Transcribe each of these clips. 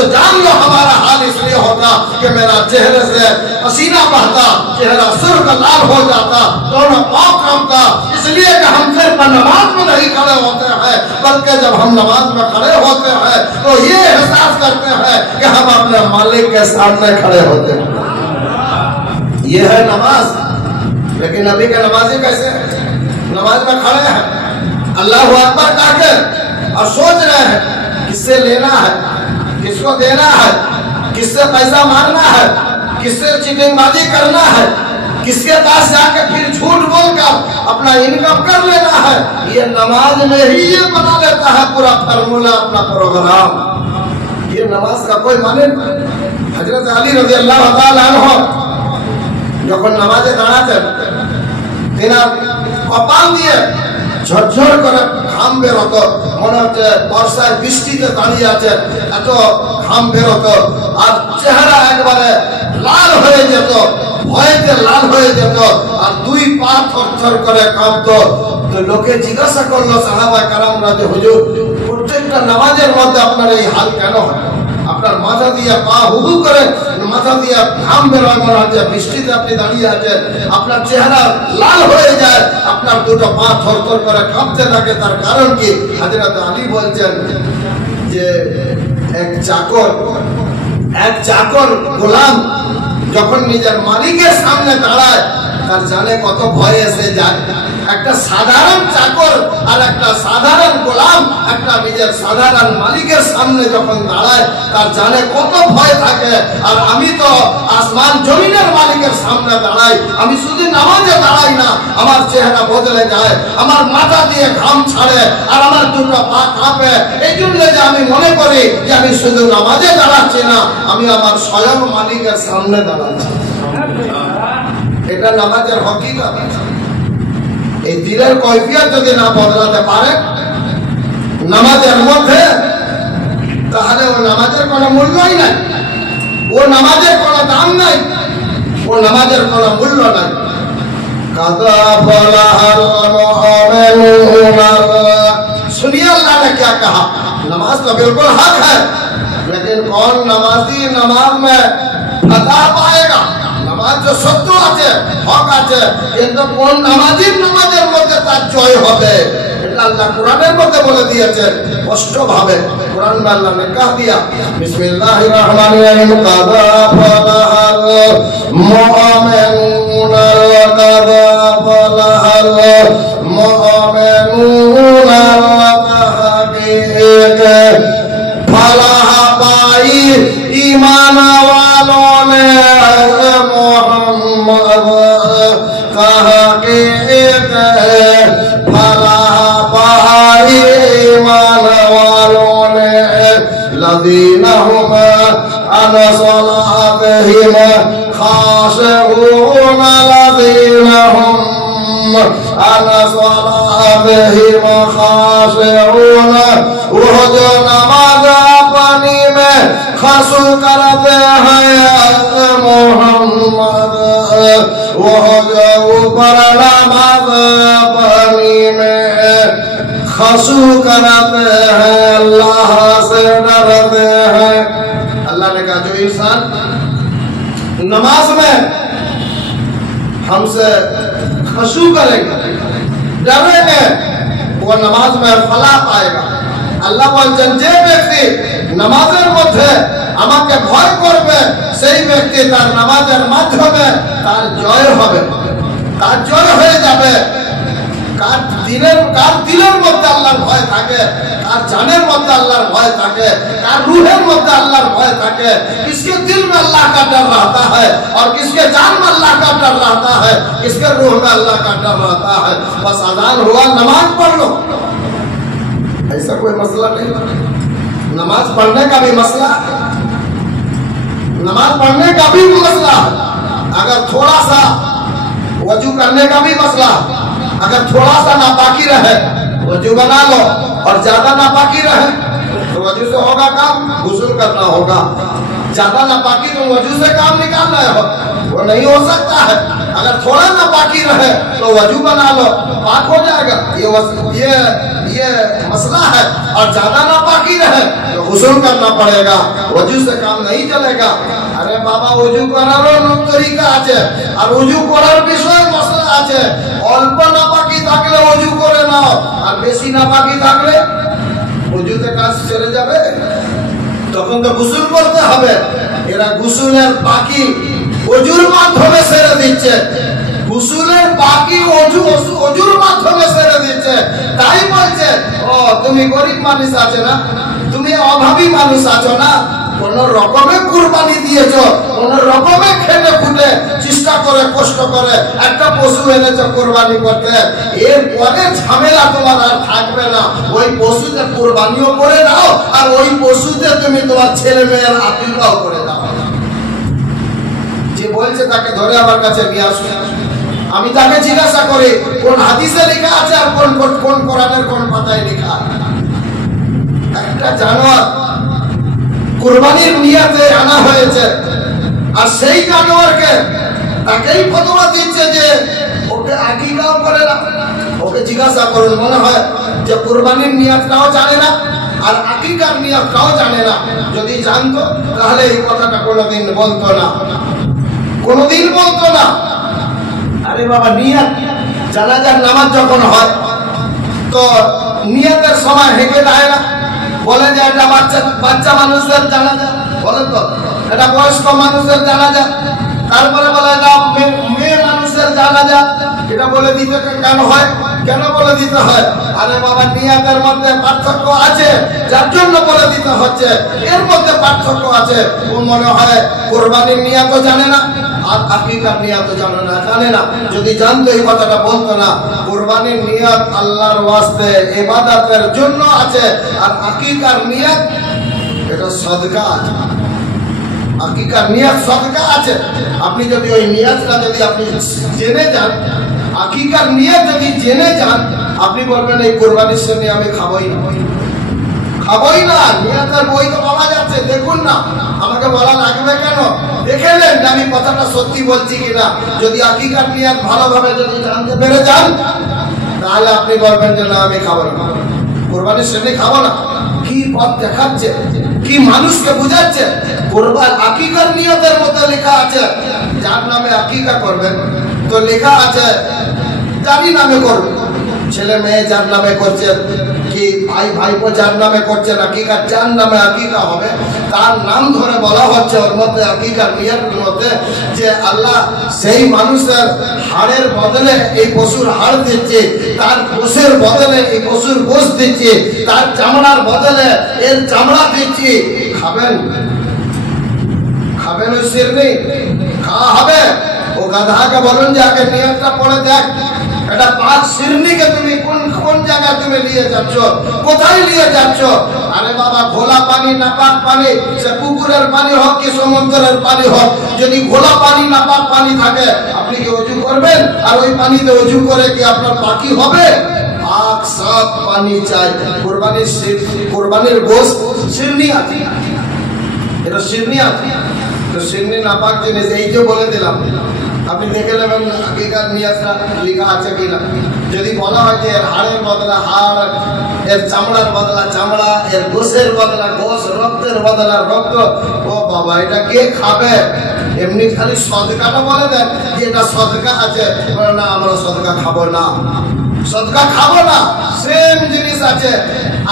तो जान लो हमारा हाल इसलिए होता कि मेरा चेहरे से पसीना बहता, चेहरा सुर्ख लाल हो जाता, दोनों पाँव कांपता, इसलिए कि हम सिर्फ नमाज में नहीं खड़े होते हैं, बल्कि जब हम नमाज में खड़े होते हैं तो ये एहसास करते हैं कि हम अपने मालिक के सामने खड़े होते हैं। ये है नमाज। लेकिन अभी के नमाजी कैसे हैं? नमाज में खड़े हैं, अल्लाहु अकबर कहकर और सोच रहे हैं किससे लेना है, किसको देना है, किससे पैसा मांगना है, किससे चीटिंगबाजी करना है, किसके पास जाके फिर झूठ बोलकर अपना इनकम कर लेना है। ये नमाज में ही ये बना लेता है पूरा फार्मूला, अपना प्रोग्राम। ये नमाज का कोई माने नहीं। हजरत अली रज़ी अल्लाह ताला अन्हु যখন নামাজে দাঁড়াতেন তিনি কপাল দিয়ে ঝরঝর করে ঘাম বেরোতো, মনে হচ্ছে বর্ষায় বৃষ্টিতে দাঁড়িয়ে আছে, এত ঘাম বেরোতো, আর চেহারা একবারে লাল হয়ে যেত, ভয়েতে লাল হয়ে যেত, আর দুই পা থরথর করে কাঁপতো। তো লোকে জিজ্ঞাসা করলো সাহাবা কারামরা যে হুজুর প্রত্যেকটা নামাজের মধ্যে আপনার এই হাল কেন হয়? আপনার মাথা দিয়ে পা হুহু করে মাথা দিয়ে ঘাম বেরোয়, মনে হচ্ছে বৃষ্টিতে আপনি দাঁড়িয়ে আছেন, আপনার চেহারা লাল হয়ে যায়, আপনার দুটো পা থরথর করে কাঁপতে থাকে, তার কারণ কি? হযরত আলী বলছেন যে এক চাকর গোলাম যখন নিজের মালিকের সামনে দাঁড়ায় তার জানে কত ভয় এসে যায়। একটা সাধারণ চাকর আর একটা সাধারণ গোলাম একটা নিজের সাধারণ মালিকের সামনে যখন দাঁড়ায় তার জানে কত ভয় থাকে। আর আমি তো আসমান জমিনের মালিকের সামনে দাঁড়াই, আমি শুধু নামাজে দাঁড়াই না, আমার চেহারা বদলে যায়, আমার মাথা দিয়ে ঘাম ছাড়ে, আর আমার দুটো পা কাঁপে। এই জন্য যে আমি মনে করি যে আমি শুধু নামাজে দাঁড়াচ্ছি না, আমি আমার স্বয়ং মালিকের সামনে দাঁড়াচ্ছি। এটা নামাজের হকিকত। এই দিলের কৈফিয়ত যদি না বদলাতে পারে নামাজের মধ্যে, তাহলে ও নামাজের কোনো মূল্যই নাই, ও নামাজের কোনো দাম নাই, ও নামাজের কোনো মূল্য নাই। सुनिए अल्लाह ने क्या कहा। नमाज तो बिल्कुल हक है, लेकिन कौन नमाजी नमाज में फतह पाएगा? নামাজ যে সত্য আছে, হক আছে, কিন্তু কোন নামাজির নামাজের মধ্যে তার জয় হবে এটা আল্লাহ কোরআনের মধ্যে বলে দিয়েছেন স্পষ্ট ভাবে। কোরআন में अल्लाह ने कह दिया बिस्मिल्लाहिर रहमानिर रहीम कादा फलाहल मुमिनुन कादा फलाहल मुमिनुन फलाह पाई ईमान वालों ने लदीना हुम अन सलातिहिम खाशिऊन लदीना हुम अन सलातिहिम खाशिऊन। वो जो नमाज अपनी में खशू करते हैं मोहम्मद, वो जो ऊपर नमाज अपनी में खशू करते हैं, अल्लाह से डरते हैं। अल्लाह ने कहा जो इंसान नमाज में हमसे खशू करेंगे, डरेंगे, वो नमाज में फला पाएगा। আল্লাহ বলছেন যে ব্যক্তি নামাজের মধ্যে আমাকে ভয় করবে সেই ব্যক্তি তার নামাজের মাধ্যমে তার জয় হবে, তার জয় হয়ে যাবে। কার দিলের মধ্যে আল্লাহর ভয় থাকে, কার জানের মধ্যে আল্লাহর ভয় থাকে, কার रूहेर মধ্যে আল্লাহর ভয় থাকে। किसके दिल में अल्लाह का डर रहता है और किसके जान में अल्लाह का डर रहता है, किसके रूह में अल्लाह का डर रहता है। बस अजान हुआ नमाज पढ़ लो, ऐसा कोई मसला नहीं। नमाज पढ़ने का भी मसला है, नमाज पढ़ने का भी मसला है। अगर थोड़ा सा वजू करने का भी मसला है, अगर थोड़ा सा नापाकी रहे वजू बना लो, और ज्यादा नापाकी रहे तो वजू से होगा काम, गुस्ल करना होगा। ज्यादा नापाकी तो वजू से काम निकाल रहे हो, वो नहीं हो सकता है। अगर थोड़ा ना बाकी रहे तो वजू बना लो, पाक हो जाएगा। ये मसला है। और ज्यादा ना बाकी रहे तो गुस्ल करना पड़ेगा, वजू से काम नहीं चलेगा। अरे बाबा वजू करारो तरीका আছে, আর वजू করার বিষয়ে মশলা আছে। অল্প না বাকি থাকলে वजू করে নাও, আর বেশি না বাকি থাকলে वजूতে কাজ চলে যাবে, তখন তো গুসল করতে হবে। এরা গুসলের বাকি ওযুর মাধ্যমে সেরে দিচ্ছে, গুসলের বাকি ওযুর মাধ্যমে সেরে দিচ্ছে। তাই বলছে ও তুমি গরিব মানুষ আছো না, তুমি অভাবী মানুষ আছো না, কোন রকমে কুরবানি দিয়েছো, কোন রকমে খেলে খুঁটে চেষ্টা করে কষ্ট করে একটা পশু এনেছো কুরবানি করতে, এরপরে ঝামেলা তোমার আর থাকবে না। ওই পশুতে কুরবানিও করে দাও, আর ওই পশুতে তুমি তোমার ছেলে মেয়ের আকিকাও করে দাও। যে বলছে তাকে ধরে আমার কাছে নিয়ে আসো, আমি তাকে জিজ্ঞাসা করি কোন হাদিসে লেখা আছে আর কোন কোরআনের কোন পাতায় লেখা। একটা জানোয়ার কুরবানির নিয়তে আনা হয়েছে, আর সেই জানোয়ারকে তাকেই ফতোয়া দিচ্ছে যে ওকে আকিকাও করে না। ওকে জিজ্ঞাসা করুন, মনে হয় যে কুরবানির নিয়তটাও জানে না আর আকিকার নিয়তটাও জানে না। যদি জানতো তাহলে এই কথাটা কোনোদিন বলতো না, কোনোদিন বলতো না। আরে বাবা, নিয়ত জানাজার নামাজ যখন হয় তো নিয়তের সময় হেঁকে দেয় না, বলে যে এটা বাচ্চা মানুষদের জানাজা, বলে তো এটা বয়স্ক মানুষদের জানাজা, তারপরে বলে এটা মেয়ে মানুষের জানাজা। এটা বলে দিতে কেন হয়, কেন বলে দিতে হয়? আরে বাবা, নিয়তের মধ্যে পার্থক্য আছে, যার জন্য বলে দিতে হচ্ছে। এর মধ্যে পার্থক্য আছে। ও মনে হয় কুরবানির নিয়তও জানে না আর আকিকার নিয়তও জানে না। যদি জানতো এই কথাটা বলতো না। কুরবানির নিয়ত আল্লাহর ওয়াস্তে ইবাদতের জন্য আছে, আর আকিকার নিয়ত এটা সদকা আছে। আকিকার নিয়ত সদকা আছে। আপনি যদি ওই নিয়তটা যদি আপনি জেনে যান, আকিকার নিয়ত যদি জেনে যান, আপনি বলবেন এই কুরবানির সামনে আমি খাবোই না, খাবোই না। নিয়তের বই তো পাওয়া যাচ্ছে, দেখুন না, আমাকে বলা লাগবে কেন? দেখে নেন আমি কথাটা সত্যি বলছি কিনা। যদি আকিকার নিয়ত ভালোভাবে যদি জানতে পেরে যান, তাহলে আপনি বলবেন যে না আমি খাবো না, কুরবানির সামনে খাবো না। কি পথ দেখাচ্ছে, কি মানুষকে বুঝাচ্ছে। কুরবান আকিকার নিয়তের মধ্যে লেখা আছে যার নামে আকিকা করবেন, তো লেখা আছে জানি নামে করবেন। ছেলে মেয়ে যার নামে করছেন, কি ভাই ভাইপো যার নামে করছেন, আকিকা যার নামে আকিকা হবে তার নাম ধরে বলা হচ্ছে ওর মধ্যে আকিকার নিয়তের মধ্যে যে আল্লাহ সেই মানুষের হাড়ের বদলে এই পশুর হাড় দিচ্ছে, তার গোশের বদলে এই পশুর গোশ দিচ্ছে, তার চামড়ার বদলে এর চামড়া দিচ্ছি। খাবেন, খাবেন ওই শিরনি, খাওয়া হবে। ও গাধাকে বলুন যে আগে নিয়তটা পড়ে দেখ, এটা পাঁচ শিরনিকে তুমি কোন জায়গায় তুমি নিয়ে যাচ্ছ, কোথায় নিয়ে যাচ্ছ? আরে বাবা, ঘোলা পানি নাপাক পানি, সে পুকুরের পানি হোক কি সমুদ্রের পানি হোক, যদি ঘোলা পানি নাপাক পানি থাকে আপনি কি ওযু করবেন? আর ওই পানিতে ওযু করে কি আপনার পাকি হবে? পাক সাফ পানি চাই। কুরবানির গোশত শিরনি আছে, এটা শিরনি আছে। তো শিরনি নাপাক জিনিস, এই যে বলে দিলাম, আপনি দেখে নেবেন আকিকার নিয়তটা লেখা আছে কিনা। যদি বলা হয় যে এর হাড়ের বদলা হাড়, এর চামড়ার বদলা চামড়া, এর গোশের বদলা গোশ, রক্তের বদলা রক্ত, ও বাবা এটা কে খাবে? এমনি খালি সদকাটা বলে দেন যে এটা সদকা আছে, না আমরা সদকা খাবো না, সদকা খাবো না। সেম জিনিস আছে,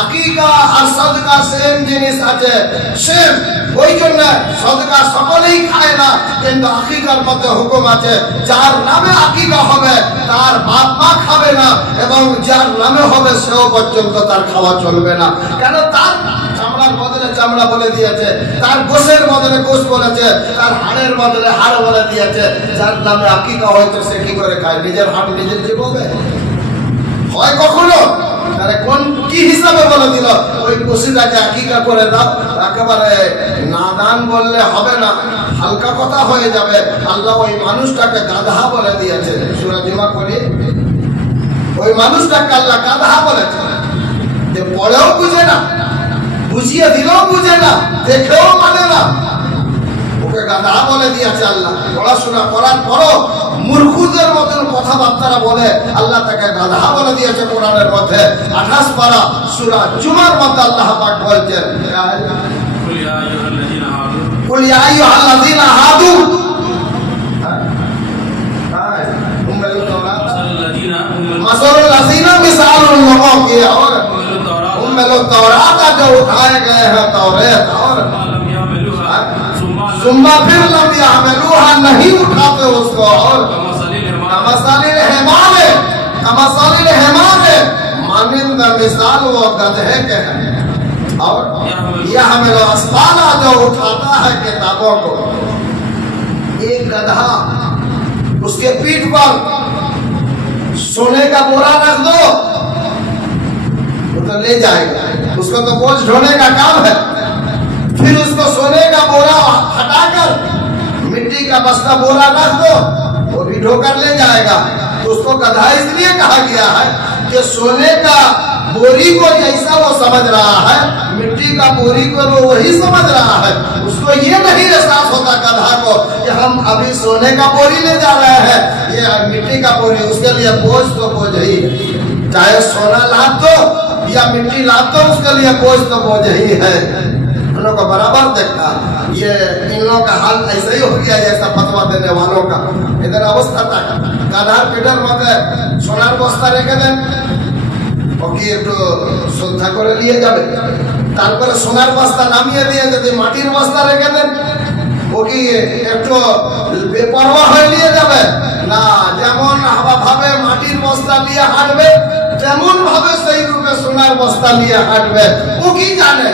আকিকা আর সদকা সেম জিনিস আছে, সেম। ওই জন্য সদকা সকলেই খায় না, কিন্তু আকিকার মধ্যে হুকুম আছে যার নামে আকিকা হবে তার বাপ মা খাবে না, এবং যার নামে হবে সেও পর্যন্ত তার খাওয়া চলবে না। কেন? তার চামড়ার বদলে চামড়া বলে দিয়েছে, তার গোশের বদলে গোশ বলেছে, তার হাড়ের বদলে হাড় বলে দিয়েছে। যার নামে আকিকা হয়তো সে কি করে খায়? নিজের হাড় নিজের জীবনে হয় কখনো? তাহলে কোন কি হিসাবে বলে দিল ওই পশুটাকে আকিকা করে দাও? একেবারে নাদান বললে হবে না, হালকা কথা হয়ে যাবে। আল্লাহ ওই মানুষটাকে গাধা বলে দিয়েছে। সূরা জুমা পড়ি, ওই মানুষটাকে আল্লাহ গাধা বলেছে, যে পড়েও বুঝে না, বুঝিয়ে দিলেও বুঝে না, দেখেও মানে না, ওকে গাধা বলে দিয়েছে আল্লাহ। পড়াশোনা করার পরও মূর্খদের মতন কথাবার্তা বলে আল্লাহ তাকে গাধা বলে দিয়েছে কোরআনের মধ্যে। 28 পারা সূরা জুমার মধ্যে আল্লাহ পাক বলছেন কুল ইয়া আইয়ুহাল্লাযীনা হাদু मसलुल लज़ीना मिसालुल मुक़ीम और उम्मुल तौरात जो उठाए गए हैं तौरात और सुम्मा फिर लम यहमिलूहा नहीं उठाते उसको और कमसलिल हिमार मानिंद मिसाल वो गधे के हैं और यहमिलु अस्फाला जो उठाता है किताबों को। एक गधा उसके पीठ पर सोने का बोरा रख दो वो तो ले जाएगा, उसको तो बोझ ढोने का काम है। फिर उसको सोने का बोरा हटाकर मिट्टी का बस्ता बोरा रख दो वो भी ढोकर ले जाएगा। तो उसको गधा इसलिए कहा गया है कि सोने का बोरी को जैसा वो समझ रहा है मिट्टी का बोरी को वो वही समझ रहा है। उसको ये नहीं एहसास होता गधा को कि हम अभी सोने का बोरी ले जा रहे हैं, ये मिट्टी का बोरी। उसके लिए बोझ तो बोझ ही, चाहे सोना लाद दो या मिट्टी लाद दो उसके लिए बोझ तो बोझ ही है। हम लोग को बराबर देखता ये इन लोगों का हाल ऐसा ही हो गया जैसा फतवा देने वालों का। इधर अवस्था था गधार पेटर मत सोनार बस्ता रेखे दें ওকে একটু শ্রদ্ধা করে নিয়ে যাবে, তারপরে সোনার বস্তা নামিয়ে দিয়ে যদি মাটির বস্তা রেখে দেন ওকে একটু বেপরোয়া হয়ে নিয়ে যাবে না। যেমন ভাবে মাটির বস্তা নিয়ে হাঁটবে তেমন ভাবে সেই রূপে সোনার বস্তা নিয়ে হাঁটবে। ও কি জানে,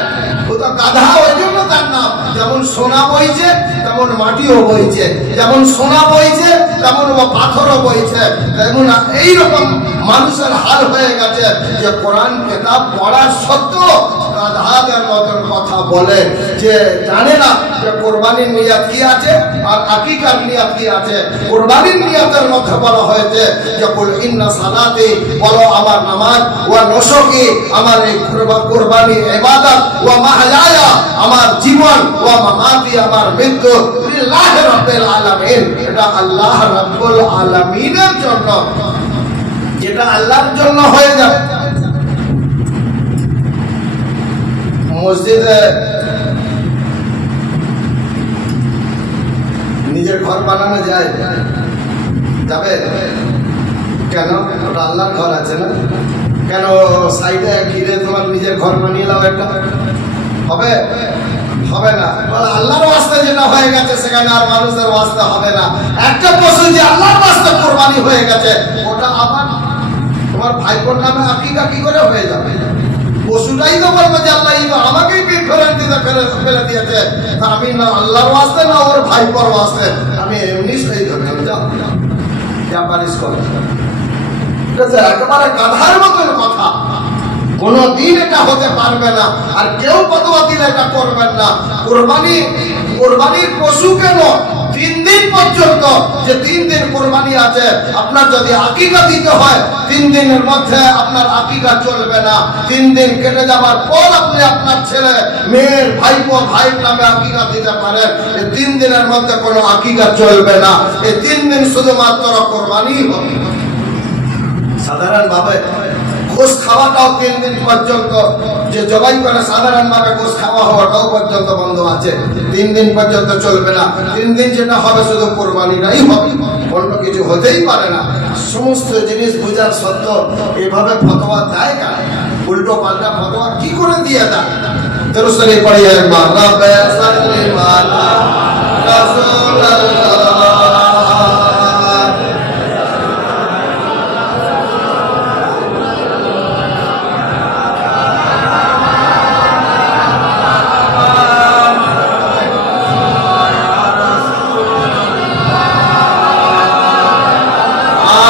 ও তো গাধা, ওই জন্য তার নাম। যেমন সোনা বইছে তেমন মাটিও বইছে, যেমন সোনা বইছে তেমন ও পাথরও বইছে। তেমন এইরকম মানুষের হাল হয়ে গেছে যে কোরআন কিতাব পড়ার সত্ত্বেও গাধাদের মতন কথা বলে, যে জানে না যে কোরবানির নিয়ত কি আছে আর আকিকার নিয়ত কি আছে। কোরবানির নিয়তের মধ্যে বলা হয়েছে যে কুল ইন্না সালাতি, বলো আমার নামাজ, ওয়া নুসুকি, আমার এই কোরবানি ইবাদত, ওয়া মাহয়ায়া, আমার জীবন, ওয়া মামাতি, আমার মৃত্যু, লিল্লাহি রাব্বিল আলামিন, এটা আল্লাহ রাব্বুল আলামিনের জন্য, যেটা আল্লাহর জন্য হয়ে যাবে। মসজিদে নিজের ঘর বানানো যায়, যাবে কেন? ওটা আল্লাহর ঘর আছে না, কেন সাইডে ঘিরে তোমার নিজের ঘর বানিয়ে নাও একটা? হবে? হবে না। আল্লাহর ওয়াস্তে যেটা হয়ে গেছে সেখানে আর মানুষের ওয়াস্তে হবে না। একটা পশু যে আল্লাহর ওয়াস্তে কোরবানি হয়ে গেছে ওটা আবার তোমার ভাইপোর নামে আকিকা কি করে হয়ে যাবে? পশুটাই তো বলবে যে আল্লাহ এই তো আমাকেই ফেলে দিয়েছে, আমি না আল্লাহর ওয়াস্তে না ওর ভাইপোর ওয়াস্তে, আমি এমনি শহীদ হবে। যা পারিস কর। একেবারে গাধার মতন কথা, কোনদিন এটা হতে পারবে না। আর কেউ ফতোয়া দিলে এটা করবেন না। কোরবানির পশু কেন 3 দিন পর্যন্ত, যে 3 দিন কোরবানি আছে, আপনার যদি আকিকা দিতে হয় 3 দিনের মধ্যে আপনার আকিকা চলবে না। 3 দিন কেটে যাবার পর আপনি আপনার ছেলে, মেয়ের, ভাইপো, ভাইয়ের নামে আকিকা দিতে পারেন। এই 3 দিনের মধ্যে কোনো আকিকা চলবে না। এই 3 দিন শুধুমাত্র কোরবানি হবে। সাধারণ ভাবে গোশ খাওয়াটাও 3 দিন পর্যন্ত, যে জবাই করে সাধারণ ভাবে গোশ খাওয়া হওয়াটাও পর্যন্ত বন্ধ আছে। 3 দিন পর্যন্ত চলবে না। 3 দিন যেটা হবে শুধু কোরবানিটাই হবে, অন্য কিছু হতেই পারে না। সমস্ত জিনিস বুঝার সত্ত্বেও এভাবে ফতোয়া দেয় কেন? উল্টো পাল্টা ফতোয়া কি করে দিয়ে দেয়? দরুদ শরীফ পড়িয়ে একবার, রব্বে সাল্লি আলা রাসূলিল্লাহ।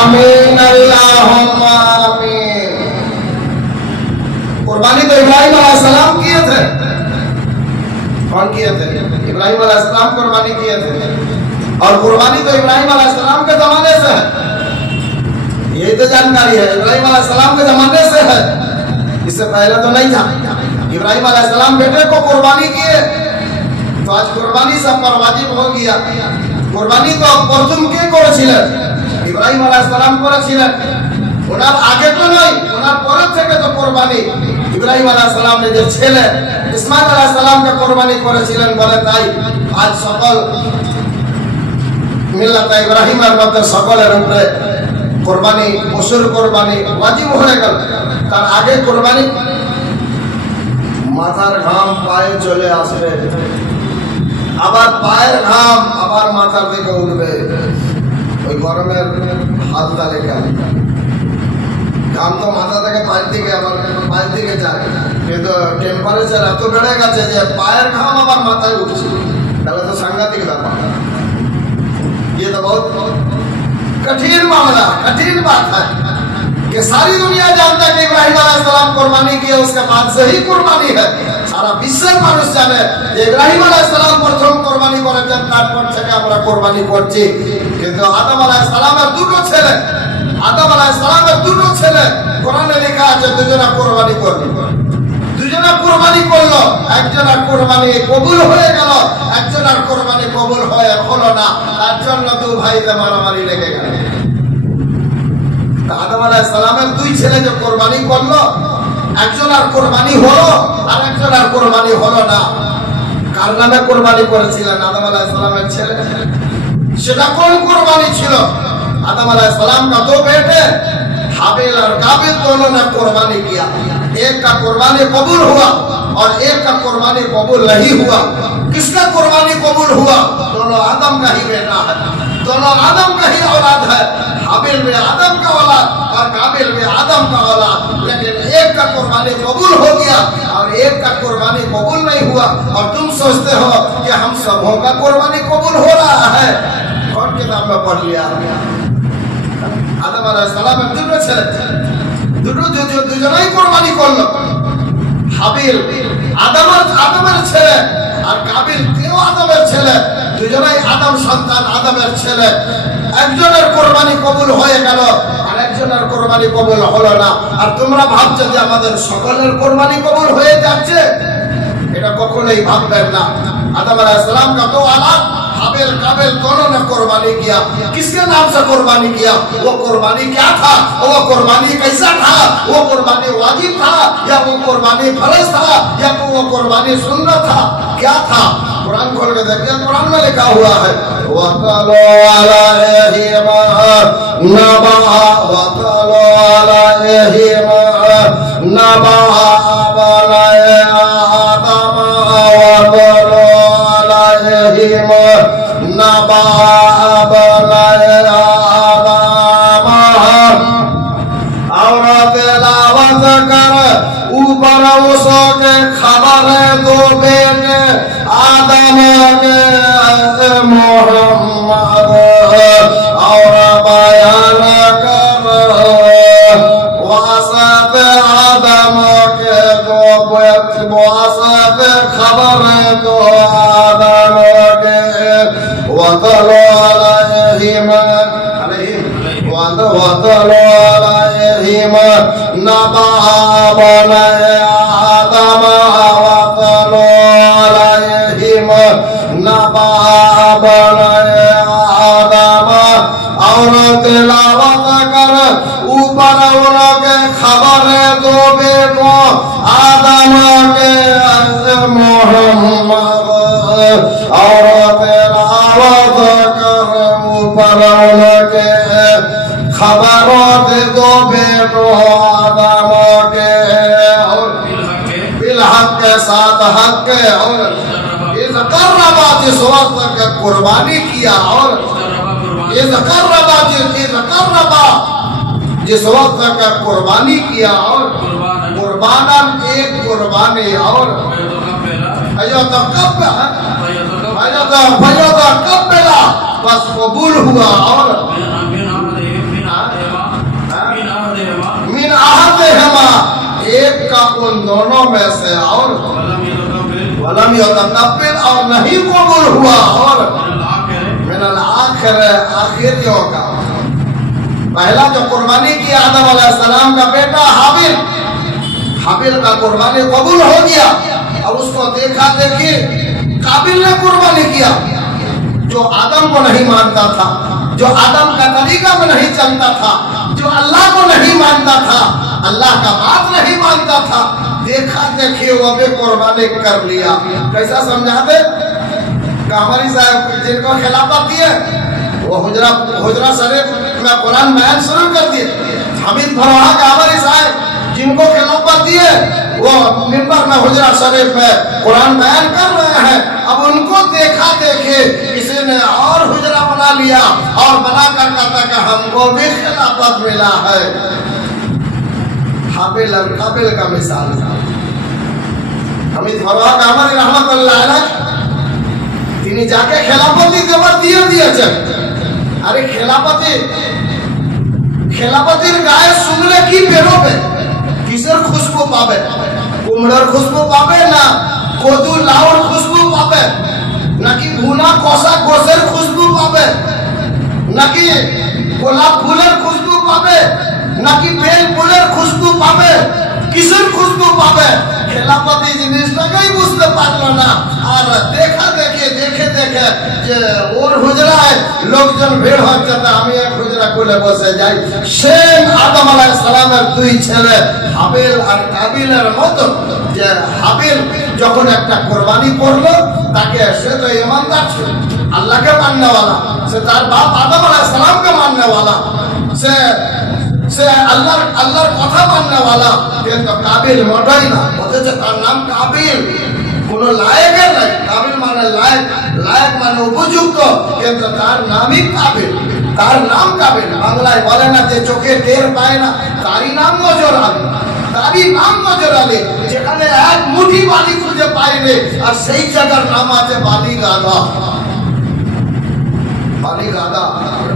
आमीन अल्लाहुम्मा आमीन। कुर्बानी तो इब्राहिम अलैहिस्सलाम किए थे। कौन किए थे? इब्राहिम अलैहिस्सलाम कुर्बानी किए थे। और कुर्बानी तो इब्राहिम अलैहिस्सलाम के जमाने से है। यही तो जानकारी है, इब्राहिम अलैहिस्सलाम के जमाने से है, इससे पहले तो नहीं था। इब्राहिम अलैहिस्सलाम बेटे को कुर्बानी किए तो आज कुर्बानी सब पर वाजिब हो गया। कुर्बानी तो प्रथम কে করেছিলেন? ইব্রাহিম আলাইহিস সালাম করেছিলেন, ওনার আগে তো নয়, ওনার পরের থেকে তো কোরবানি ইব্রাহিম আলাইহিস সালাম নিজের ছেলে ইসমাইল আলাইহিস সালামকে কোরবানি করেছিলেন বলে তাই আজ সকল মিল্লাত ইব্রাহিমের মধ্যে সকলের উপরে কোরবানি, পশুর কোরবানি ওয়াজিব হয়ে গেল। তার আগে কোরবানি মাথার ঘাম পায়ে চলে আসবে, আবার পায়ের ঘাম আবার মাথার দিকে উঠবে, ওই গরমের হাত তালে ঘাম তো মাথা থেকে পায়ের দিকে আবার পায়ের দিকে যায়, কিন্তু টেম্পারেচার এত বেড়ে গেছে যে পায়ের ঘাম আবার মাথায় উঠছে, তাহলে তো সাংঘাতিক ব্যাপার। ये तो बहुत कठिन मामला, कठिन बात है कि सारी दुनिया जानता है कि इब्राहिम अलैहिस्सलाम कुर्बानी किए, उसके बाद से ही कुर्बानी है। सारा विश्व মানুষ জানে যে ইব্রাহিম আলাইহিসসালাম প্রথম কুরবানি করেছেন, তারপর থেকে আমরা কুরবানি করছি। কিন্তু আদম আলাইহিসসালামের দুটো ছেলে, আদম আলাইহিসসালামের দুটো ছেলে কোরআনে লেখা আছে দুজনা কুরবানি করবে, দুজনা কুরবানি করলো, একজনের কুরবানি কবুল হয়ে গেল, একজনের কুরবানি কবুল হলো না, তার জন্য দু ভাইতে মারামারি লেগে গেল। আদম আলাইহিস সালামের দুই ছেলে যে কুরবানি করলো, একজনের কুরবানি হলো আর একজনের কুরবানি হলো না। কার নামে কুরবানি করেছিলেন? আদম আলাইহিস সালামের ছেলে। সেটা কোন কুরবানি ছিল? आदम अलैहिस्सलाम का दो बेटे हाबिल और काबिल दोनों ने कुर्बानी किया, एक का कुर्बानी कबूल हुआ और एक का कुर्बानी कबूल नहीं हुआ। किसका कुर्बानी कबूल हुआ? दोनों आदम का ही बेटा है, दोनों आदम का ही औलाद है। हाबिल में आदम का औलाद और काबिल में आदम का औलाद, लेकिन एक का कुर्बानी कबूल हो गया और एक का कुर्बानी कबूल नहीं हुआ। और तुम सोचते हो कि हम सबों का कुर्बानी कबूल हो रहा है? कौन किताब में पढ़ लिया? আদম আলাইহিস সালামের দুটো ছেলে, দুজনেই কুরবানি করলো। হাবিল আদমের ছেলে আর কাবিল তেও আদমের ছেলে, দুজনেই আদম সন্তান, আদমের ছেলে। একজনের কুরবানি কবুল হয়ে গেল আর একজনের কুরবানি কবুল হলো না। আর তোমরা ভাবছো যে আমাদের সকলের কুরবানি কবুল হয়ে যাচ্ছে, এটা কখনোই ভাববেন না। आदम अलैहिस्सलाम का दो औलाद हाबिल काबिल दोनों ने कुर्बानी किया। किसके नाम से कुर्बानी किया? वो कुर्बानी क्या था? वो कुर्बानी कैसा था? वो कुर्बानी वाजिब था या वो कुर्बानी फर्ज था या वो कुर्बानी सुन्नत था? क्या था? कुरान खोल के देखिए, कुरान में लिखा हुआ है वक़ालू अलैहिमा नबा वक़ालू अलैहिमा नबा बलाए आदम वक़ालू अलैहिमा नबा बलाए आदम। और तिलावत कर ऊपर उसके खबर दो बेटे आदम के मोहम्मद, और बयान कर वासत आदम के दो वासत खबर दो आदम के वतलो अलैहिमा वतलो अलैहिमा नबा बलाए आदम वतलो अलैहिमा नबा बलाए आदम। और तिलावत कर ऊपर उनके खबर दो बेटो आदम के मोहम्मद, और तिलावत कर ऊपर उनके खबर दो बेटो आदम के, और बिलहक के साथ हक के, और इस कर्रबा जिस वक्त का कुर्बानी किया, और इस कर्रबा जिस वक्त का कुर्बानी किया, और कुर्बानन एक कुर्बानी, और कब्बला बस कबूल हुआ, और मिन आहदिहिमा एक का उन दोनों में से, और वलम यतकब्बल और नहीं कबूल हुआ, और मिनल आखिर आखिरियों का। पहला जो कुर्बानी किया आदम अलैहिस्सलाम का बेटा हाबिल, हाबिल का कुर्बानी कबूल हो गया। और उसको देखा देखी काबिल ने कुर्बानी किया, जो आदम को नहीं मानता था। जो आदम का तरीका में नहीं चलता था, जो अल्लाह को नहीं मानता था, अल्लाह का बात नहीं मानता था, देखा देखिए वो भी कुर्बानी कर लिया। कैसा समझाते? कामरी साहब जिनको खिलाफत दिए वो हुजरा शरीफ में कुरान बयान शुरू कर दिए। हमीद भरोहा कामरी साहब जिनको खिलाफत दिए वो मिंबर में हुजरा शरीफ में कुरान बयान कर रहे हैं। अब उनको देखा देखे किसी ने और हुजरा बना लिया और बना कर कहता कि हमको भी खिलाफत मिला है। हाबिल और काबिल का मिसाल हमीद भरोहा कामरी रहमतुल्लाह अलैह তিনি যাকে খেলাফতি দেওয়ার দিয়ে দিয়েছেন। আরে খেলাফতির গায়ে শুনলে কি বেরোবে? কিসের খুশবু পাবে? কুমড়োর খুশবু পাবে না কদু লাউর খুশবু পাবে নাকি ভুনা কষা গোশের খুশবু পাবে নাকি গোলাপ ফুলের খুশবু পাবে নাকি বেল ফুলের খুশবু পাবে? কিসের খুশবু পাবে? খেলাফতি জিনিসটাকেই বুঝতে পারলো না। আর দেখে দেখে যে ওর হুজরায় লোকজন ভিড় হচ্ছে তা আমি এক হুজরা খুলে বসে যাই। সেম আদম আলাইহিস সালামের দুই ছেলে হাবিল আর কাবিলের মতো, যে হাবিল যখন একটা কুরবানি করলো তাকে সে তো ইমানদার ছিল, আল্লাহকে মাননেওয়ালা, সে তার বাপ আদম আলাইহিস সালামকে মাননেওয়ালা, সে আল্লাহর কথা মাননেওয়ালা। কিন্তু কাবিল মোটেই না, অথচ তার নাম কাবিল, কোন লায়েকের নাই। কাবিল মানে লায়েক মানে উপযুক্ত, কিন্তু তার নামই কাবিল, তার নাম কাবিল। বাংলায় বলে না যে চোখে টের পায় না, তারই নাম নজর আলী, তারই নাম নজর আলী। যেখানে এক মুঠি বালি খুঁজে পাইলে আর সেই জায়গার নাম আছে বালিগাদা। বালিগাদা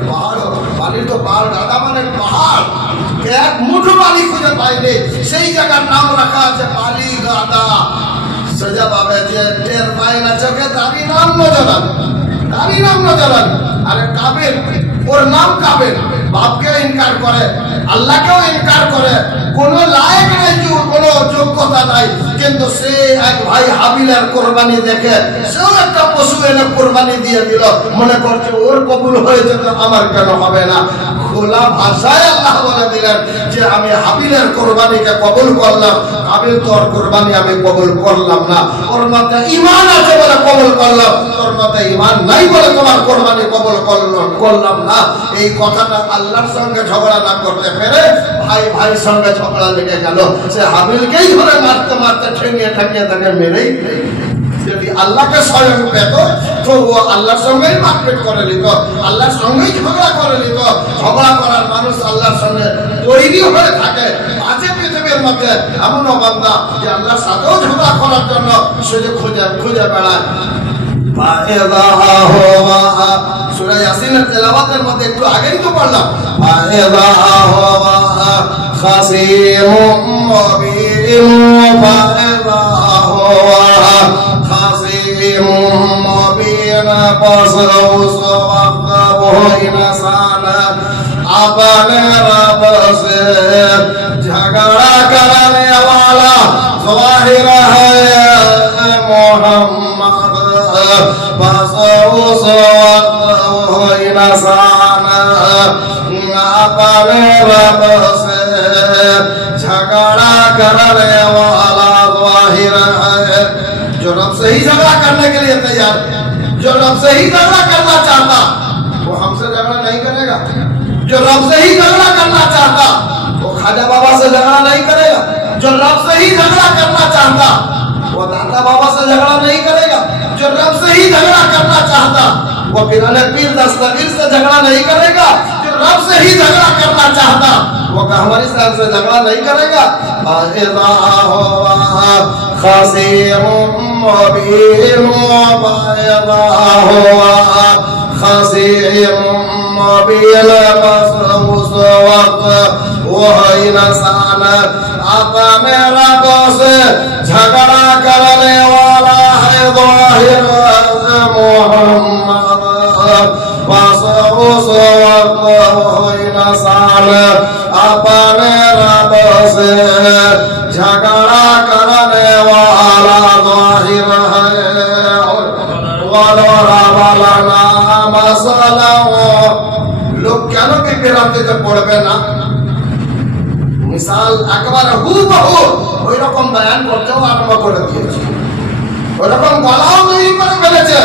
পাহাড়, বালির তো পাহাড়, গাদা মানে পাহাড়। এক মুঠো বালি খুঁজে পাইলে সেই জায়গার নাম রাখা আছে বালিগাদা। সোজা ভাবে যে টের পায় না চোখে, তারই নাম নজর আলী, তারই নাম নজর আলী। আরে কাবিল, ওর নাম কাবিল, বাপকেও ইনকার করে, আল্লাহকেও ইনকার করে, কোন লায়েক নাই, কোন যোগ্যতা নাই। কিন্তু সে এক ভাই হাবিলের কোরবানি দেখে সেও একটা পশু এনে কোরবানি দিয়ে দিল, মনে করছে ওর কবুল হয়েছে তো আমার কেন হবে না। খোলা ভাষায় আল্লাহ বলে দিলেন যে আমি হাবিলের কোরবানিকে কবুল করলাম, কাবিল তোর কোরবানি আমি কবুল করলাম না। ওর মধ্যে ঈমান আছে বলে কবুল করলাম, তোর মধ্যে ঈমান নাই বলে তোমার কোরবানি কবুল করলাম না। এই কথাটা আল্লাহর সঙ্গে ঝগড়া না করতে পেরে ভাইয়ের সঙ্গে ঝগড়া লেগে গেল। সে হাবিলকেই ধরে মারতে মারতে ঠেঙিয়ে তাকে মেরেই। যদি আল্লাহকে স্বয়ং পেত তো ও আল্লাহর সঙ্গেই মারপিট করে নিত, আল্লাহর সঙ্গেই ঝগড়া করে নিত। ঝগড়া করার মানুষ আল্লাহর সঙ্গে তৈরি হয়ে থাকে। আছে পৃথিবীর মধ্যে এমনও বান্দা যে আল্লাহর সাথেও ঝগড়া করার জন্য সুযোগ খুঁজে বেড়ায়। সূরা ইয়াসিনের তেলাওয়াতের মধ্যে একটু আগেই তো পড়লাম, अपने रब से झगड़ा करने वाला ज़ाहिर है मोहम्मद, बस उस वक्त इंसान अपने रब से झगड़ा करने वाला ज़ाहिर है। जो रब से ही झगड़ा करने के लिए तैयार, जो रब से ही झगड़ा करना चाहता वो हमसे झगड़ा नहीं करेगा। जो रब से ही झगड़ा करना चाहता वो खाजा बाबा से झगड़ा नहीं करेगा। जो रब से ही झगड़ा करना चाहता वो दाता बाबा से झगड़ा नहीं करेगा। जो रब से ही झगड़ा करना चाहता वो पिराने पीर दस्तगीर से झगड़ा नहीं करेगा। जो रब से ही झगड़ा करना चाहता वो कहवारी साहब से झगड़ा नहीं करेगा। अपने रब से झगड़ा करने वाला है ज़ाहिर मोहम्मद, बस उस वक्त इंसान अपने रब से झगड़ा करने वाला ज़ाहिर है। वलरब लना मसलन लोग কেন বিভ্রান্তিতে পড়বে না? মিসাল একেবারে হুবহু ওই রকম বয়ান করতেও আরম্ভ করে দিয়েছে, ওই রকম গলাও তৈরি করে ফেলেছে।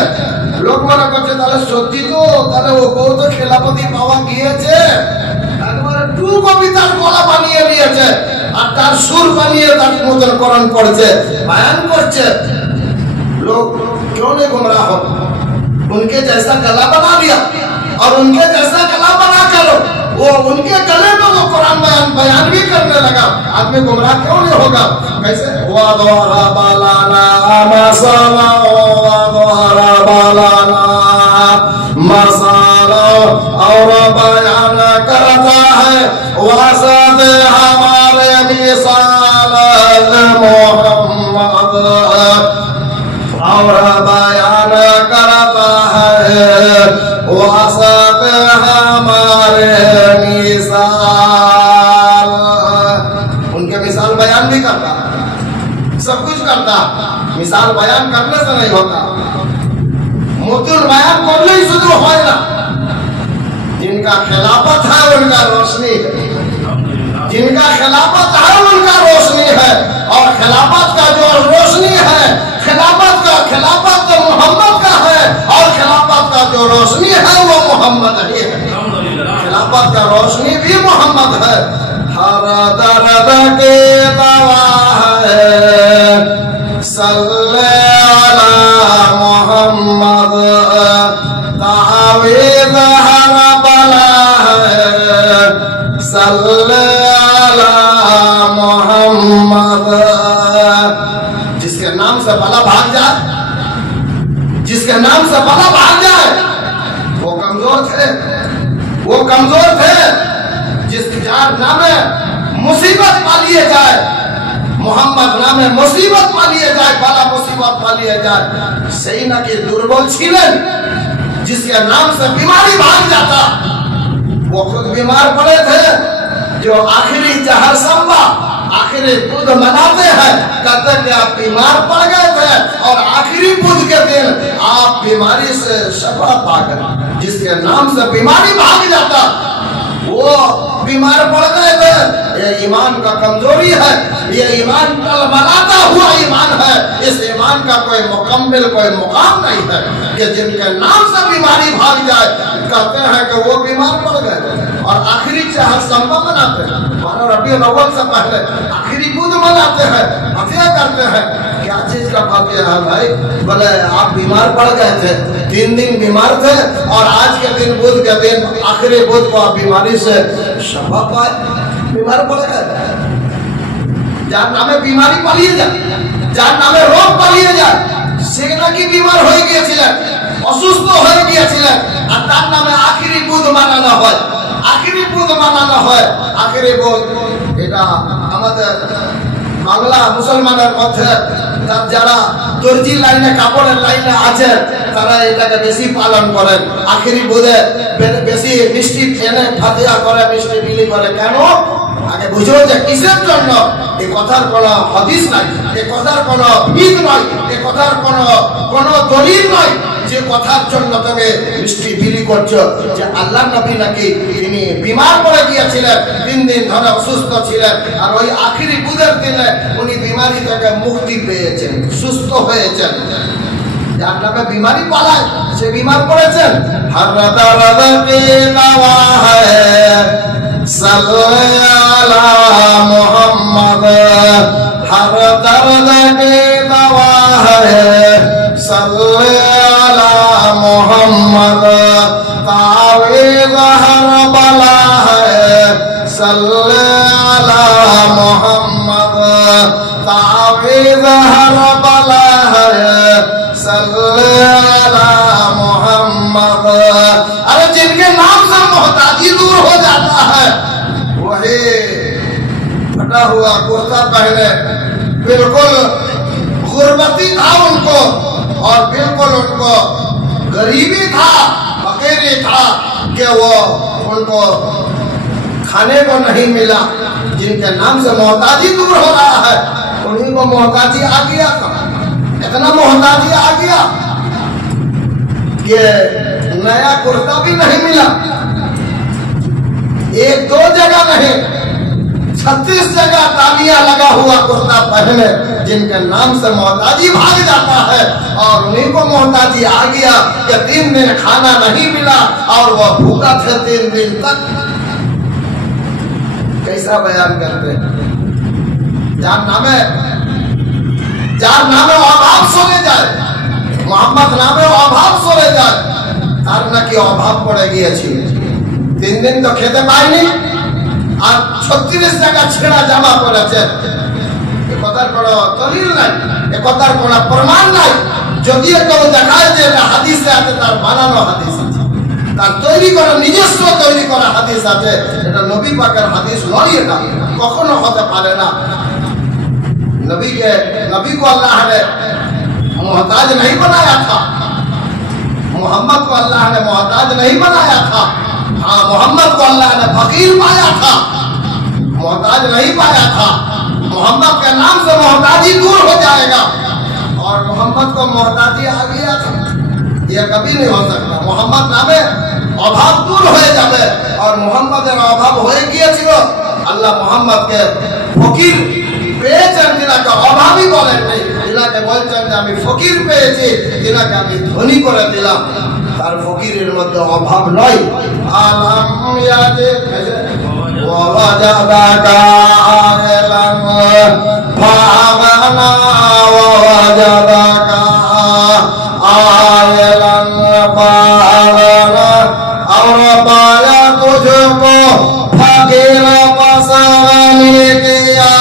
লোক মনে করছে তাহলে সত্যি তো, তাহলে ও বউ তো খেলাপতি পাওয়া গিয়েছে। একবারে টু কবিতার গলা বানিয়ে নিয়েছে আর তার সুর বানিয়ে তার মতন করণ করছে, বয়ান করছে। लोग क्यों नहीं गुमराह हो? उनके जैसा गला बना लिया और उनके जैसा गला बना कर वो उनके गले में वो कुरान बयान भी करने लगा। आदमी गुमराह क्यों नहीं होगा? कैसे हुआ द्वारा बालाना मसाला, द्वारा बालाना मसाला और बयान करता है वासद हमारे मिसाल मोहम्मद और बयान करता है वासत हमारे मिसाल। उनके मिसाल बयान भी करता, सब कुछ करता, मिसाल बयान करने से नहीं होता। मुतुल बयान करने ही शुरू हो ना। जिनका खिलाफत है उनका रोशनी है, जिनका खिलाफत है उनका रोशनी है। और खिलाफत का जो रोशनी है, खिलाफत तो मोहम्मद का है और खिलाफत का जो रोशनी है वो मोहम्मद ही है। खिलाफत का रोशनी भी मोहम्मद है। हर दर्द के दवा है सल्ले अला मोहम्मद, तावीज़ हर बला है सल्ले अला मोहम्मद। जिसके नाम से बला भाग जाए, जिसके नाम से बला भाग जाए वो कमजोर थे, वो कमजोर थे। जिसके नामे मुसीबत पा लिए जाए, मोहम्मद नामे मुसीबत पा लिए जाए, बला मुसीबत पा लिए जाए, सही ना कि दुर्बल छिलें। जिसके नाम से बीमारी भाग जाता, वो खुद बीमार पड़े थे। जो आखिरी जहर संभा, आखिरी बुध मनाते हैं, कहते हैं कि आप बीमार पड़ गए थे और आखिरी बुध के दिन आप बीमारी से शफा पा गए। जिसके नाम से बीमारी भाग जाता वो बीमार पड़ गए थे। ये ईमान का कमजोरी है, ये ईमान टलमलाता हुआ ईमान है। इस ईमान का कोई मुकम्मिल कोई मुकाम नहीं है कि जिनके नाम से बीमारी भाग जाए कहते हैं कि वो बीमार पड़ गए और आखिरी चाहत संभव मनाते हैं। मानो रबीउल अव्वल से पहले आखिरी बुध मनाते हैं, फतिहा करते हैं। क्या चीज का फतिहा है भाई? बोले आप बीमार पड़ गए थे, 3 दिन बीमार थे और आज के दिन बुध के दिन आखिरी बुध को आप बीमारी से शफा पाए, बीमार पड़ गए। যার নামে বিমারি পালিয়ে যায়, যার নামে রোগ পালিয়ে যায়, সে নাকি বিমার হয়ে গিয়েছিলেন, অসুস্থ হয়ে গিয়েছিলেন আর তার নামে আখিরি বুধ মানানো হয়, আখিরি বুধ মানানো হয়। আখিরি বুধ এটা আমাদের বাংলা মুসলমানের মধ্যে যারা দর্জি লাইনে কাপড়ের লাইনে আছেন তারা এটাকে বেশি পালন করেন। আখিরি বুধে বেশি মিষ্টি এনে ফাতিহা করে, মিষ্টি বিলি করে। কেন? আগে বুঝো যে কিসের জন্য। এই কথার কোনো হাদিস নাই, এই কথার কোনো ভিত নয়, এই কথার কোনো দলিল নয় যে কথার জন্য তুমি মিষ্টি বিলি করছো। যে আল্লাহ নবী নাকি তিনি বিমার পড়ে গিয়েছিলেন, 3 দিন ধরে অসুস্থ ছিলেন আর ওই আখিরি বুধের দিনে উনি বিমারি থেকে মুক্তি পেয়েছেন, সুস্থ হয়েছেন। যার নামে বিমারি পালায় সে বিমার পড়েছেন। হর দর্দ কি দওয়া হ্যায় सल्ले अला मोहम्मद, हर दर्द की दवा है सल्ले अला मोहम्मद, तावीज़ हर बला है सल्ले अला मोहम्मद, तावीज़ हर बला है सल्ले अला मोहम्मद। अरे जिनके नाम से मोहताजी दूर हो जाता है वही फटा हुआ कुर्ता पहने, बिल्कुल गुर्बती था उनको और बिल्कुल उनको गरीबी था, फकीरी था कि वो उनको खाने को नहीं मिला। जिनके नाम से मोहताजी दूर हो रहा है उन्हीं को मोहताजी आ गया था। इतना मोहताजी आ गया कि नया कुर्ता भी नहीं मिला, एक दो जगह नहीं, 36 जगह तालियां लगा हुआ कुर्ता पहने, जिनके नाम से मोहताजी भाग जाता है और उन्हीं को मोहताजी आ गया कि 3 दिन खाना नहीं मिला और वह भूखा थे 3 दिन तक। कैसा बयान करते हैं? जार नामे अभाव सोने जाए, मोहम्मद नामे अभाव सोने जाए, तार ना की अभाव पड़े गई 3 दिन तो खेते पायनी আর 36 জায়গা ছেঁড়া জামা পরেছে। এ কথার কোনো দলিল নাই, এ কথার কোনো প্রমাণ নাই। যদিও কেউ দেখায় যে এটা হাদিসে আছে, তার বানানো হাদিস আছে, তার তৈরি করা নিজস্ব তৈরি করা হাদিস আছে, এটা নবী পাকের হাদিস নয়, এটা কখনো হতে পারে না। नबी को अल्लाह ने मोहताज नहीं बनाया था, मोहम्मद को अल्लाह ने मोहताज नहीं बनाया था। हाँ, मोहम्मद को अल्लाह ने फकीर पाया था, मोहताज नहीं पाया था। मोहम्मद के नाम से मोहताजी दूर हो जाएगा और मोहम्मद को मोहताजी आ गया था, यह कभी नहीं हो सकता। मोहम्मद नामे अभाव दूर हो जाए और मोहम्मद अभाव हो गया, अल्लाह मोहम्मद के फकीर পেয়েছেন, যিনাকে অভাবী বলেন নাই, যিনাকে বলছেন যে আমি ফকির পেয়েছি, যিনাকে আমি ধনী করে দিলাম, তার ফকিরের মধ্যে অভাব নয়। আলাম ইয়াদে ওয়াজাদাকা আলাম ফাগানা ওয়াজাদাকা আলাম ফাগানা और पाया तुझको फकीर पसंद किया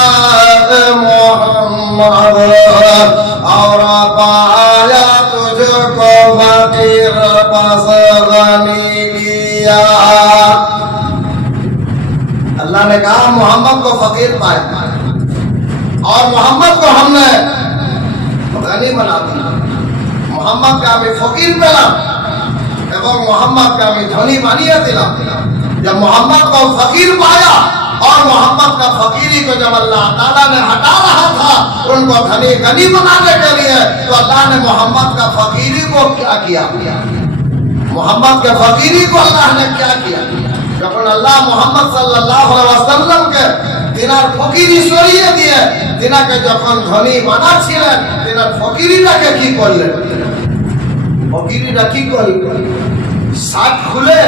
मोहम्मद, और पाया तुझको फकीर पसंद किया। अल्लाह ने कहा मोहम्मद को फकीर पाया और मोहम्मद को हमने गनी बना दिया। मोहम्मद का हमें फकीर पेला এবং मोहम्मद का धनी बानिए दिला। जब मोहम्मद को फकीर पाया और मोहम्मद का फकीरी को जब अल्लाह ताला ने हटा रहा था उनको धनी गनी बनाने के लिए, तो अल्लाह ने मोहम्मद का फकीरी को क्या किया? मोहम्मद के फकीरी को अल्लाह ने क्या किया? जब अल्लाह मोहम्मद सल्लल्लाहु अलैहि वसल्लम के तिनार फकीरी सरिয়ে দিয়ে তিনাকে যখন ধনী বানাচ্ছিলেন, তিনার ফকিরিটাকে কি করলেন? ফকিরিটা কি করলেন? শার্ট খুলে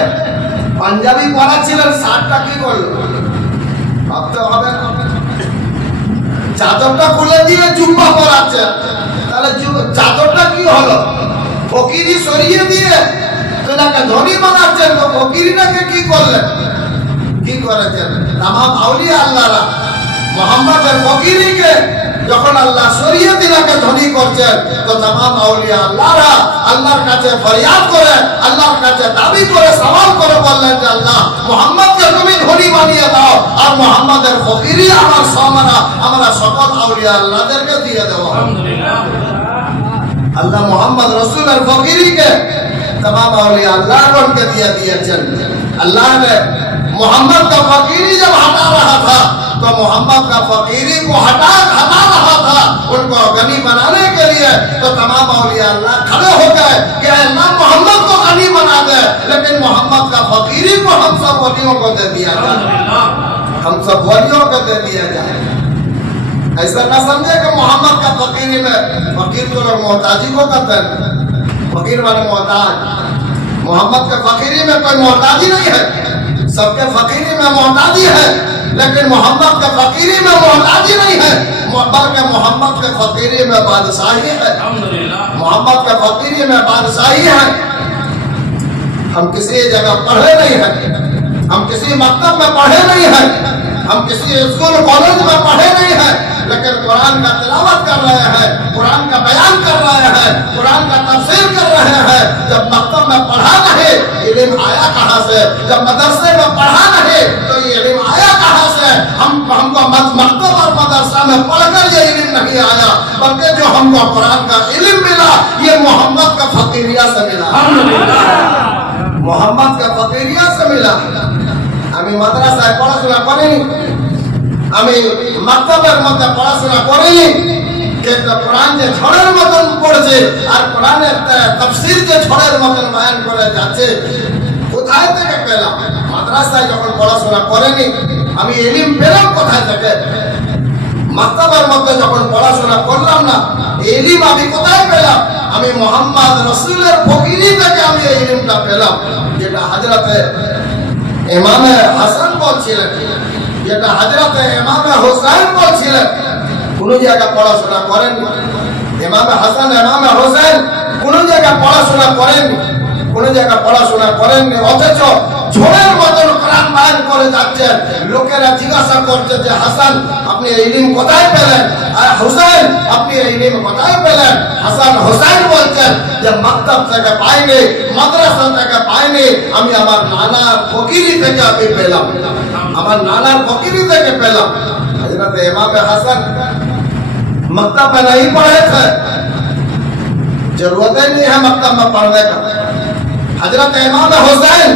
পাঞ্জাবি পরাচ্ছিলেন, শার্টটা কি করলো? ভাবতে হবে না। চাদরটা খুলে দিয়ে জুব্বা পরাচ্ছেন, তাহলে চাদরটা কি হলো? ফকিরি সরিয়ে দিয়ে তিনাকে ধনী বানাচ্ছেন, তো ফকিরিটাকে কি করলেন? কি করেছেন? তামাম আউলিয়া আল্লাহরা মোহাম্মদের ফকিরিকে যখন আল্লাহ সরিয়ে তিনাকে ধনী করছেন, তো তামাম আউলিয়া আল্লাহরা আল্লাহর কাছে ফরিয়াদ করে, আল্লাহর কাছে দাবি করে, সওয়াল করে বললেন যে আল্লাহ মোহাম্মদকে তুমি ধনী বানিয়ে দাও আর মোহাম্মদের ফকিরি আমরা সকল আউলিয়া আল্লাহদেরকে দিয়ে দেব। আলহামদুলিল্লাহ। আল্লাহ মোহাম্মদ রসুলের ফকিরিকে तमाम औलिया अल्लाह को उनके दिए। अल्लाह ने मोहम्मद का फकीरी जब हटा रहा था तो मोहम्मद का फकीरी को हटा रहा था उनको गनी बनाने के लिए, तो तमाम औलिया अल्लाह खड़े हो गए कि अल्लाह मोहम्मद को गनी बना दे, लेकिन मोहम्मद का फकीरी को हम सब वलियों को दे दिया जाए, हम सब वलियों को दे दिया जाए। ऐसा ना समझे कि मोहम्मद का फकीरी में, फकीर तो लोग मोहताजी को करते हैं, फकीर माने मोहताज। मोहम्मद के फकीरी में कोई मोहताजी नहीं है, सबके फकीरी में मोहताजी है, लेकिन मोहम्मद के फकीरी में मोहताजी नहीं है, बल्कि मोहम्मद के फकीरी में बादशाही है। मोहम्मद के फकीरी में बादशाही है। हम किसी जगह पढ़े नहीं है, हम किसी मकतब में पढ़े नहीं है, हम किसी स्कूल कॉलेज में पढ़े नहीं है, लेकिन कुरान का तिलावत कर रहे हैं, कुरान का बयान कर रहे हैं, कुरान का तफसीर कर रहे हैं। जब मकतब में पढ़ा नहीं, इल्म आया कहाँ से? जब मदरसे में पढ़ा नहीं तो ये इल्म आया कहाँ से? हमको मकतब और मदरसा में पढ़कर ये इल्म नहीं आया, बल्कि जो हमको कुरान का इल्म मिला ये मोहम्मद का फकीरिया से मिला, मोहम्मद का फकीरिया से मिला। আমি মাদ্রাসায় পড়াশোনা করিনি, আমি মাকতাবের মধ্যে পড়াশোনা করিনি, কিন্তু কোরআন যে ঝড়ের মতন পড়ছে আর কোরআনের তাফসীর যে ঝড়ের মতন বয়ান করে যাচ্ছে, কোথায় থেকে পেলাম? মাদ্রাসায় যখন পড়াশোনা করেনি, আমি ইলম পেলাম কোথায় থেকে? মাক্তাবার মধ্যে যখন পড়াশোনা করলাম না, ইলম আমি কোথায় পেলাম? আমি মোহাম্মদ রাসূলের ফকিরি থেকে আমি এই ইলমটা পেলাম, যেটা হযরতে ইমামে হাসান বলছিলেন, যেটা হযরতে ইমামে হুসাইন বলছিলেন। কোন জায়গা পড়াশোনা করেন ইমামে হাসান ইমামে হুসাইন, কোন জায়গা পড়াশোনা করেন, কোন জায়গা পড়াশোনা করেননি, অথচ ঝড়ের মতন কোরআন বয়ান করে যাচ্ছেন। লোকেরা জিজ্ঞাসা করছে যে হাসান আপনি এই ইলম কোথায় পেলেন, আর হুসাইন আপনি এই ইলম কোথায় পেলেন? হাসান হুসাইন বলছেন যে মাকতাব থেকে পাইনি, মাদ্রাসা থেকে পাইনি, আমি আমার নানার ফকিরি থেকে আমি পেলাম, আমার নানার ফকিরি থেকে পেলাম। হযরত ইমাম হাসান मकतब में नहीं पढ़े थे, जरूरत ही नहीं है मकतब में पढ़ने का। हजरत इमाम हुसैन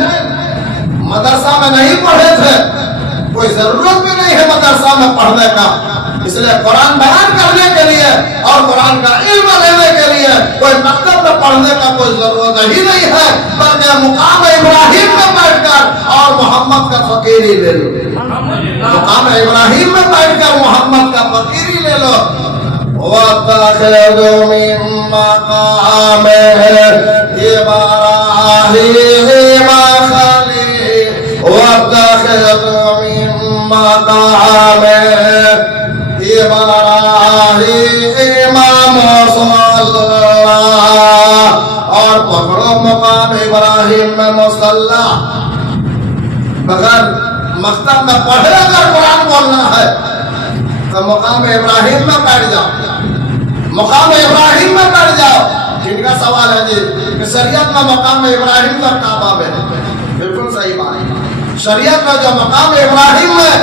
मदरसा में नहीं पढ़े थे, कोई जरूरत भी नहीं है मदरसा में पढ़ने का। इसलिए कुरान बयान करने के लिए और कुरान का इल्म लेने के लिए कोई मकतब में पढ़ने का कोई जरूरत ही नहीं है, बल्कि मुकाम इब्राहिम में बैठकर और मोहम्मद का फकीरी ले लो। मुकाम इब्राहिम में बैठकर मोहम्मद का फकीरी ले लो। वत्तखिज़ु मिन मक़ाम इब्राहिम खलील, वत्तखिज़ु मिन मक़ाम इब्राहिम मुसल्ला, और पकड़ो मुकाम इब्राहिम में मुसल्ला। मगर मकतब में पढ़े अगर कुरान बोलना है तो मुकाम इब्राहिम में बैठ जाओ, मुकाम इब्राहिम में बैठ जाओ। जिनका सवाल है जी कि शरीयत में मुकाम इब्राहिम का काबा में, बिल्कुल सही बात है। शरीयत में जो मुकाम इब्राहिम में,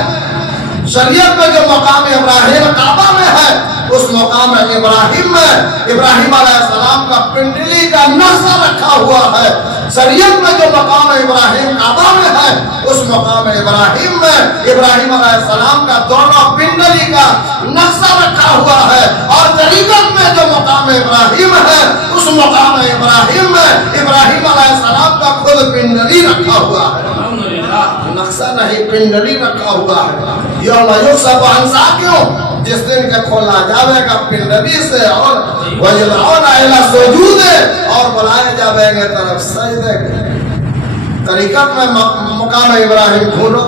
शरीयत में जो मुकाम इब्राहिम काबा में है, उस मुकाम इब्राहिम में इब्राहिम अलैहिस्सलाम का पिंडली का नक्शा रखा हुआ है। शरीयत में जो मकाम इब्राहिम काबा में है, उस मकाम इब्राहिम में इब्राहिम अलैहिस्सलाम का दोनों पिंडली का नक्शा रखा हुआ है। और तरीकत में जो मकाम इब्राहिम है, उस मकाम इब्राहिम में इब्राहिम अलैहिस्सलाम का खुद पिंडली रखा हुआ है, नक्शा नहीं पिंडली रखा हुआ है। यौम युक्शफ़ु अन साक़िन, जिस दिन के खोला जाएगा पिंडली से, और वयुदअूना इला सुजूद, और बुलाए जाएंगे तरफ सजदे के। तरीकत में मकाम इब्राहिम ढूंढो,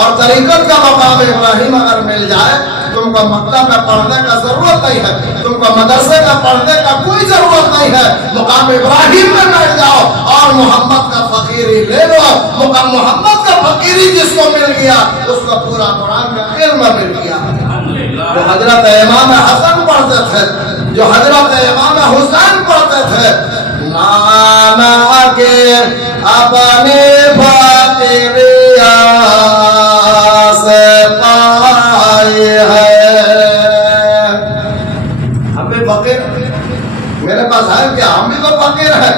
और तरीकत का मकाम इब्राहिम अगर मिल जाए, तुमको मकतब में पढ़ने का जरूरत नहीं है, तुमको मदरसे का पढ़ने का कोई जरूरत नहीं है। मुकाम इब्राहिम में बैठ जाओ और मोहम्मद का फकीरी ले लो। मुकाम मोहम्मद का फकीरी जिसको मिल गया, उसको पूरा कुरान का इल्म मिल गया। जो हजरत इमाम हसन पढ़ते थे, जो हजरत इमाम हुसैन पढ़ते थे, नाना के अपने फकीरिया से पाए है। हम भी फकीर, मेरे पास है क्या? हम भी तो फकीर है।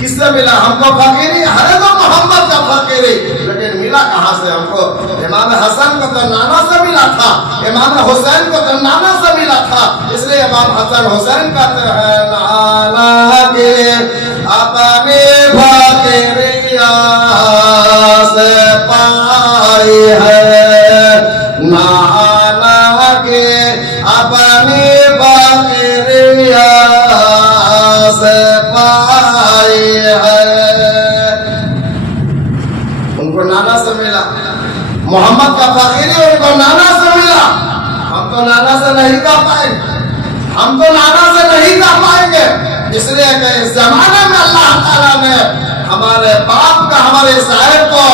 किससे मिला हमको फकीरी? है तो मोहम्मद का फकीरी, लेकिन मिला कहाँ से हमको? इमाम हसन को तो नाना से मिला था, इमाम हुसैन को तो नाना से मिला था। इसलिए इमाम हसन हुसैन कहते हैं नाना के अपने फकीरिया से पाई है, नाना के अपने फकीरिया से पाई है। उनको नाना से मिला, मोहम्मद का फकीरी उनको नाना से मिला। हम तो नाना से नहीं कर पाएंगे, हम तो नाना से नहीं कर पाएंगे। इसलिए कि इस जमाने में अल्लाह ताला ने हमारे बाप का, हमारे साहिब को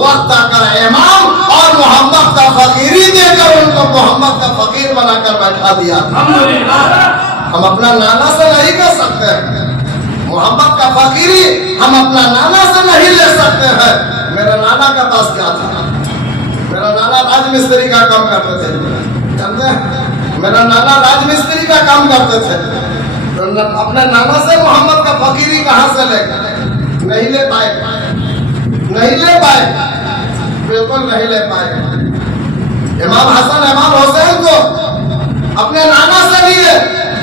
वक्त का इमाम और मोहम्मद का फकीरी देकर उनको मोहम्मद का फकीर बनाकर बैठा दिया। हम अपना नाना से नहीं कर सकते, मोहम्मद का फकीरी हम अपना नाना से नहीं ले सकते हैं। मेरे नाना का पास क्या था? मेरा नाना राजमिस्त्री का काम करते थे, जानते हैं? मेरा नाना राजमिस्त्री का काम करते थे। तो अपने नाना से मोहम्मद का फकीरी कहाँ से ले? नहीं ले पाए, नहीं ले पाए, बिल्कुल नहीं ले पाए। इमाम हसन इमाम हुसैन को अपने नाना से लिए,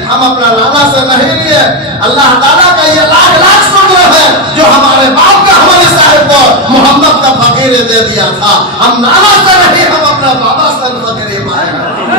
हम अपना नाना से नहीं लिए। अल्लाह ताला का ये लाख लाख पुत्र है जो हमारे बाप का हमारे साहिब को मोहम्मद का फकीर दे दिया था। हम नाना से नहीं, हम अपने बाबा से फकीर